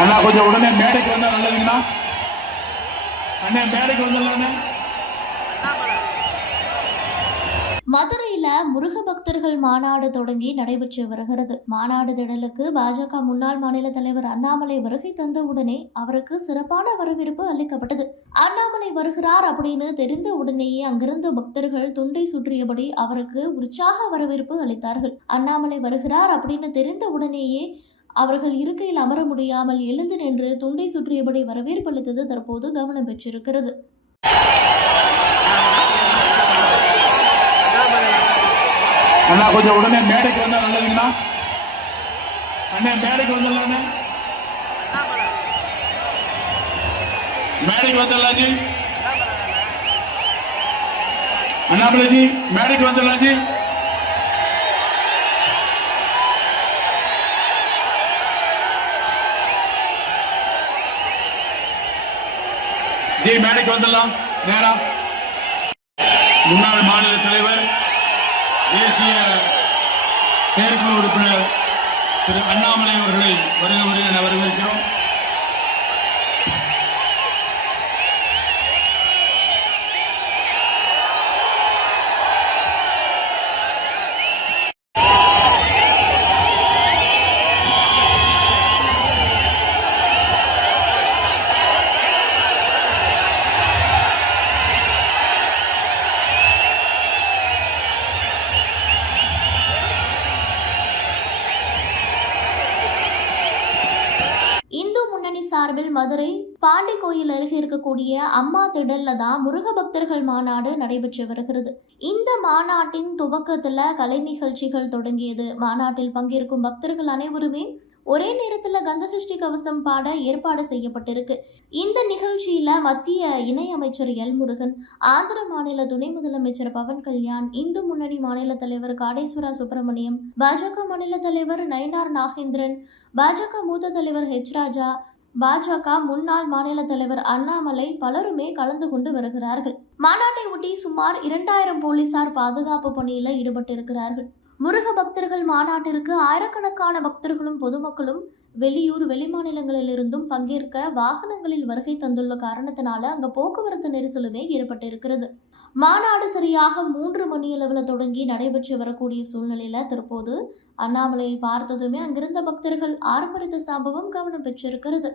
அண்ணா கொஞ்சம் உடனே மேடைக்கு வந்தா நல்லதுங்கண்ணா. அண்ணே மேடைக்கு வந்துடலாண்ணே. மதுரையில முருக பக்தர்கள் மாநாடு தொடங்கி நடைபெற்று வருகிறது. மாநாடு திடலுக்கு பாஜக முன்னாள் மாநில தலைவர் அண்ணாமலை வருகை தந்தவுடனே அவருக்கு சிறப்பான வரவேற்பு அளிக்கப்பட்டது. அண்ணாமலை வருகிறார் அப்படின்னு தெரிந்த உடனேயே அங்கிருந்த பக்தர்கள் துண்டை சுற்றியபடி அவருக்கு உற்சாக வரவேற்பு அளித்தார்கள். அண்ணாமலை வருகிறார் அப்படின்னு தெரிந்த உடனேயே அவர்கள் இருக்கையில் அமர முடியாமல் எழுந்து நின்று துண்டை சுற்றியபடி வரவேற்பு அளித்தது தற்போது கவனம் பெற்றிருக்கிறது. அண்ணா கொஞ்சம் உடனே மேடைக்கு வந்தா நல்லதுங்கண்ணா அண்ணே மேடைக்கு வந்துடலாண்ணே. மேடைக்கு வந்துடலாம் ஜி அண்ணாமலை ஜி மேடைக்கு வந்துடலாம் ஜி மேடைக்கு வந்துடலாம். நேரா. முன்னாள் மாநில தலைவர் தேசிய செயற்குழு உறுப்பினர் திரு அண்ணாமலை அவர்களை வருக வருக இந்து முன்னணி சார்பில் மதுரை பாண்டி கோயில் அருகே இருக்கக்கூடிய அம்மா திடல்ல தான் முருக பக்தர்கள் மாநாடு நடைபெற்று வருகிறது. இந்த மாநாட்டின் துவக்கத்துல கலை நிகழ்ச்சிகள் தொடங்கியது. மாநாட்டில் பங்கேற்கும் பக்தர்கள் அனைவருமே ஒரே நேரத்தில் கந்த சஷ்டி கவசம் பாட ஏற்பாடு செய்யப்பட்டிருக்கு. இந்த நிகழ்ச்சியில் மத்திய இணையமைச்சர் எல் முருகன் ஆந்திர மாநில துணை முதலமைச்சர் பவன் கல்யாண் இந்து முன்னணி மாநில தலைவர் காடேஸ்வரா சுப்பிரமணியம் பாஜக மாநில தலைவர் நயினார் நாகேந்திரன் பாஜக மூத்த தலைவர் ஹெச் ராஜா பாஜக முன்னாள் மாநில தலைவர் அண்ணாமலை பலருமே கலந்து கொண்டு வருகிறார்கள். மாநாட்டை ஒட்டி சுமார் இரண்டாயிரம் போலீசார் பாதுகாப்பு பணியில் ஈடுபட்டிருக்கிறார்கள். முருக பக்தர்கள் மாநாட்டிற்கு ஆயிரக்கணக்கான பக்தர்களும் பொதுமக்களும் வெளியூர் வெளிமாநிலங்களிலிருந்தும் பங்கேற்க வாகனங்களில் வருகை தந்துள்ள காரணத்தினால அங்க போக்குவரத்து நெரிசலுமே ஏற்பட்டிருக்கிறது. மாநாடு சரியாக மூன்று மணியளவில் தொடங்கி நடைபெற்று வரக்கூடிய சூழ்நிலையில தற்போது அண்ணாமலையை பார்த்ததுமே அங்கிருந்த பக்தர்கள் ஆர்ப்பரித்த சம்பவம் கவனம் பெற்றிருக்கிறது.